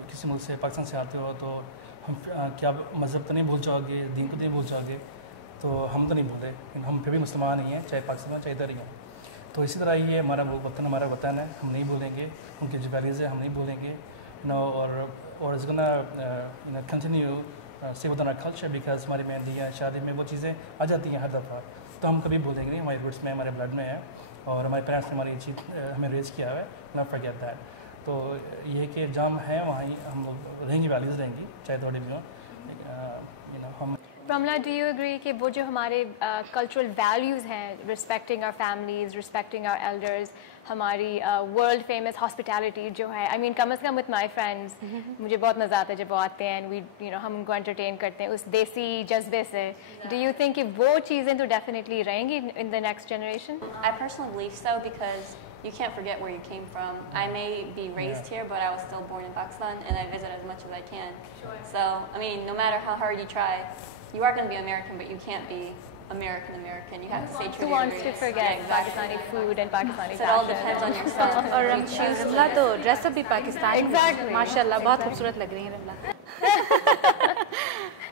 किसी मुल्क से पाकिस्तान से आते हो तो हम क्या मज़हब तो नहीं भूल जाओगे, दीन को नहीं भूल जाओगे, तो हम तो नहीं भूले, लेकिन हम फिर भी मुसलमान ही हैं, चाहे पाकिस्तान चाहे इधर ही हैं। तो इसी तरह ये हमारा हमारा वतन है, हम नहीं भूलेंगे, उनके जो वैल्यूज़ है हम नहीं भूलेंगे, और इस gonna continue stay with our culture, because हमारी मेहंदी या शादी में वो चीज़ें आ जाती हैं हर दफ़ा, तो हम कभी भूलेंगे नहीं, हमारे रूट्स में, हमारे ब्लड में है, और हमारे पेरेंट्स ने हमारी चीज़ हमें रेज किया है, नॉट फॉरगेट दैट। तो ये कि जहाँ हम हैं वहाँ ही हम लोग रहेंगी, वैल्यूज़ रहेंगी, चाहे थोड़ी भी हो, हम। Ramla, do you agree कि वो जो हमारे cultural values हैं, respecting our families, respecting our elders, हमारी world famous hospitality जो है, I mean कम से कम with my friends, मुझे बहुत मज़ा आता है जब वो आते हैं and we, हम उनको entertain करते हैं उस देसी जज्बे से. Do you think कि वो चीज़ें तो definitely रहेंगी in the next generation? I personally believe so because you can't forget where you came from. I may be raised here, but I was still born in Pakistan, and I visit as much as I can. So, I mean, no matter how hard you try, you are going to be American, but you can't be American. You have to stay true to Who your wants to roots. forget Yeah, exactly. Pakistani food and Pakistani So it all depends on yourself. और रमला तो dress up भी Pakistani Exactly. माशाल्लाह बहुत खूबसूरत लग रही हैं रमला.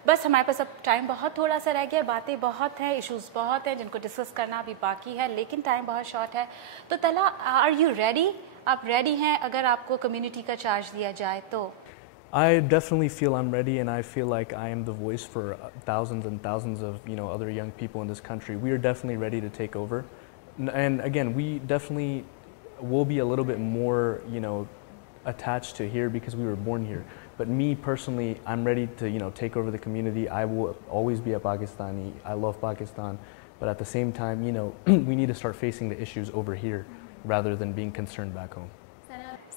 बस हमारे पास अब टाइम बहुत थोड़ा सा रह गया, बातें बहुत हैं, इश्यूज बहुत हैं जिनको डिस्कस करना अभी बाकी है, लेकिन टाइम बहुत शॉर्ट है. तो तला, आर यू रेडी? आप रेडी हैं अगर आपको कम्युनिटी का चार्ज दिया जाए तो? I definitely feel I'm ready, and I feel like I am the voice for thousands and thousands of other young people in this country. We are definitely ready to take over, and again, we definitely will be a little bit more attached to here because we were born here. But me personally, I'm ready to take over the community. I will always be a Pakistani. I love Pakistan, but at the same time, we need to start facing the issues over here rather than being concerned back home.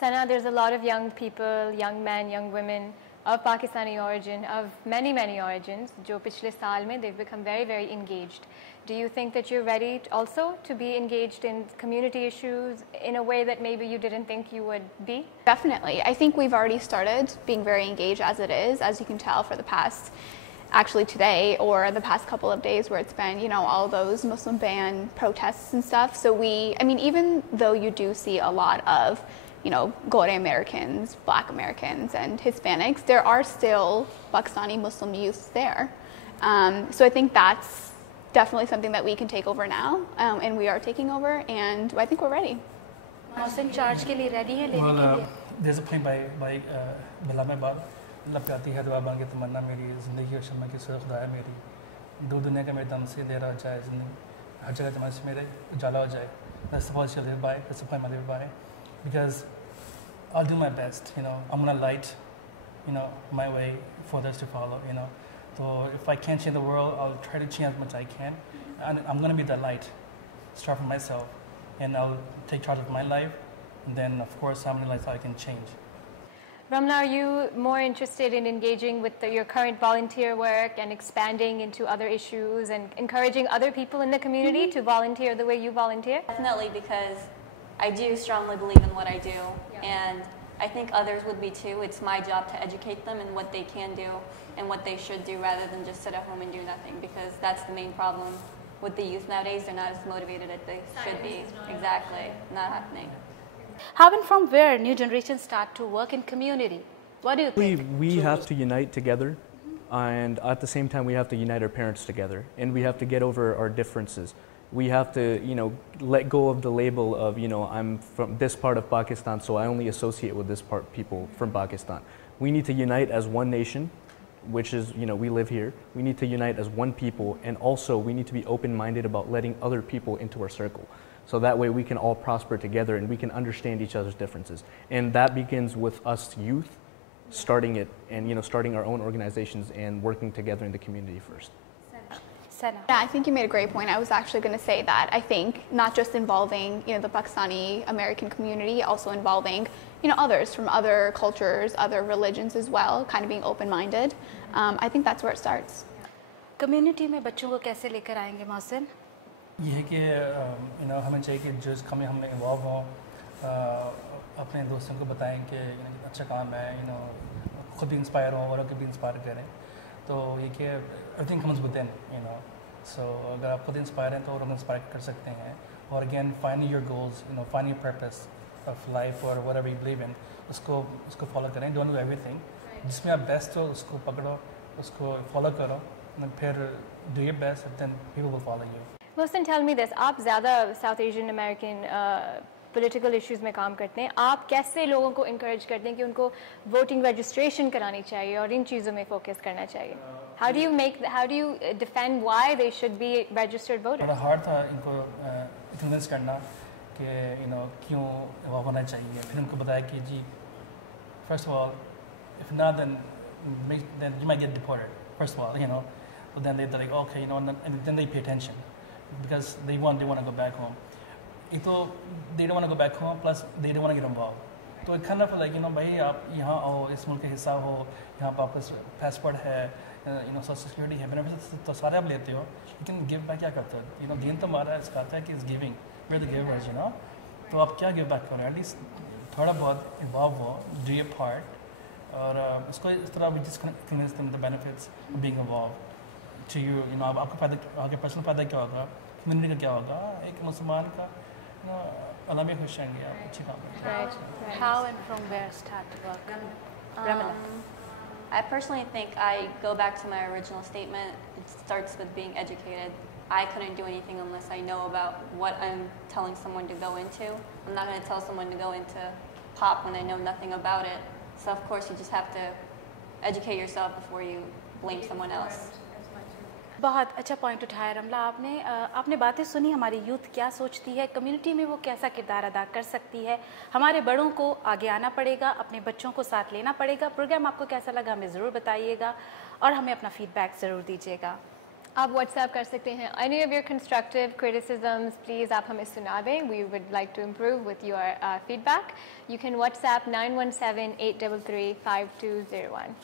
Sana, there's a lot of young people, young men, young women of Pakistani origin, of many, many origins, जो पिछले साल में they've become very, very engaged. Do you think that you're ready also to be engaged in community issues in a way that maybe you didn't think you would be? Definitely. I think we've already started being very engaged as it is, as you can tell for the past, actually today or the past couple of days where it's been, all those Muslim ban protests and stuff. So even though you do see a lot of Gore Americans, Black Americans, and Hispanics, there are still Pakistani Muslim youth there. So I think that's definitely something that we can take over now, and we are taking over, and I think we're ready. मौसम charge के लिए ready है लेने के लिए? There's a point by बिलामे बाद लब आती है दुआ मांगे तमन्ना मेरी ज़िंदगी और शम्मा की सुर खुदा है मेरी दो दुनिया का मेरे दम से दे रहा जाए ज़िंदगी हर जगह जमाने से मेरे उजाला हो जाए. That's the policy I live by. That's the point I live by. Because I'll do my best, I'm gonna light, my way for others to follow, So if I can't change the world, I'll try to change as much as I can. And I'm gonna be that light, start from myself, and I'll take charge of my life, and then of course how many lives I can change. Ramla, are you more interested in engaging with your current volunteer work and expanding into other issues and encouraging other people in the community to volunteer the way you volunteer? Definitely, because I do strongly believe in what I do, and I think others would be too. It's my job to educate them in what they can do and what they should do rather than just sit at home and do nothing, because that's the main problem with the youth nowadays. They're not as motivated as they should be. Exactly, not happening. How and from where new generations start to work in community? What do you think? We have to unite together, and at the same time we have to unite our parents together, and we have to get over our differences. We have to, let go of the label of, I'm from this part of Pakistan, so I only associate with this part people from Pakistan. We need to unite as one nation, which is, we live here. We need to unite as one people, and also we need to be open-minded about letting other people into our circle. So that way we can all prosper together and we can understand each other's differences. And that begins with us youth starting it and, starting our own organizations and working together in the community first. Yeah, I think you made a great point. I was actually going to say that. I think not just involving, the Pakistani American community, also involving, others from other cultures, other religions as well, kind of being open-minded. I think that's where it starts. Community में बच्चों को कैसे लेकर आएंगे मौसम? ये है कि हमें चाहिए कि जो इस काम में हम इन्वॉल्व हों, अपने दोस्तों को बताएं कि अच्छा काम है, खुद भी इंस्पायर हों, औरों को भी इंस्पायर करें. तो ये कि एवरीथिंग कम्स विद इन, सो अगर आप खुद इंस्पायर हैं तो और इंस्पायर कर सकते हैं. और again finding your goals, find your purpose of life और व्हाटएवर यू बिलीव इन, उसको फॉलो करें. Don't do everything. जिसमें आप बेस्ट हो उसको पकड़ो, उसको फॉलो करो, फिर do your best, then people will follow you. Mohsin, tell me this. आप ज़्यादा South Asian American political issues में काम करते हैं. आप कैसे लोगों को encourage करते हैं कि उनको voting registration करानी चाहिए और इन चीज़ों में focus करना चाहिए? How do you defend why they should be registered voters? बड़ा hard था इनको convince करना कि क्यों वो होना चाहिए. फिर उनको बताया कि जी, first of all, if not then you might get deported. First of all, So then they're like, okay, you know, and then they pay attention because they want to go back home. So they don't want to go back home, plus they don't want to get involved. So it kind of like, you know, भाई आप यहाँ आओ, इस मुल्क का हिस्सा हो, यहाँ पर आपका passport है, you know, social security है, benefits तो सारे आप लेते हो, लेकिन give back क्या करते हो? You know, दीन तो हमारा इसका आता है कि is giving, we're the givers, you know. तो आप क्या give back करो? At least थोड़ा बहुत involve हो, do your part, और इसको इस तरह we just convince them the benefits of being involved to you. You know, आपका फायदा, आगे personal फायदा क्या होगा? Community का क्या होगा? एक मुसलमान का, you know, अल्लाह भी खुश रहेंगे आप अच्छी काम करेंगे. How and from where start to work? Ramala. I personally think I go back to my original statement. It starts with being educated. I couldn't do anything unless I know about what I'm telling someone to go into. I'm not going to tell someone to go into pop when I know nothing about it. So of course you just have to educate yourself before you blame someone else. बहुत अच्छा point उठाया रमला आपने. आपने बातें सुनी हमारी youth क्या सोचती है, कम्युनिटी में वो कैसा किरदार अदा कर सकती है. हमारे बड़ों को आगे आना पड़ेगा, अपने बच्चों को साथ लेना पड़ेगा. प्रोग्राम आपको कैसा लगा हमें ज़रूर बताइएगा और हमें अपना फीडबैक ज़रूर दीजिएगा. आप व्हाट्सएप कर सकते हैं. Any of your constructive criticisms, please आप हमें सुना दें. We would like to improve with your feedback. You can WhatsApp 917-833-5201.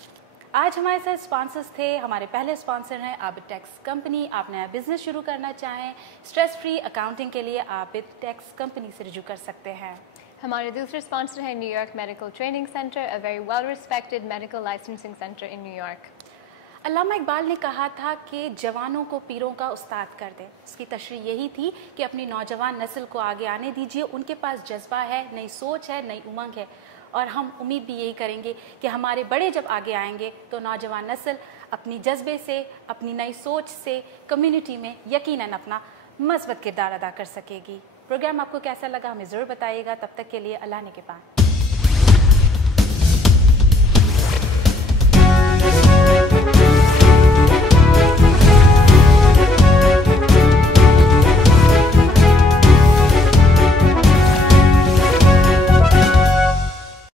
आज हमारे साथ स्पॉन्सर्स थे. हमारे पहले स्पॉन्सर हैं आबिटेक्स कंपनी. आप नया बिजनेस शुरू करना चाहें, स्ट्रेस फ्री अकाउंटिंग के लिए आबिटेक्स कंपनी से रुजू कर सकते हैं. हमारे दूसरे स्पॉन्सर हैं New York medical training center, a very well respected medical licensing center in New York. Allama Iqbal ने कहा था कि जवानों को पीरों का उस्ताद कर दें. उसकी तशरीह यही थी कि अपनी नौजवान नस्ल को आगे आने दीजिए. उनके पास जज्बा है, नई सोच है, नई उमंग है, और हम उम्मीद भी यही करेंगे कि हमारे बड़े जब आगे आएंगे तो नौजवान नस्ल अपनी जज्बे से, अपनी नई सोच से कम्युनिटी में यकीनन अपना मस्बत किरदार अदा कर सकेगी. प्रोग्राम आपको कैसा लगा हमें ज़रूर बताइएगा. तब तक के लिए अल्लाह ने के पास.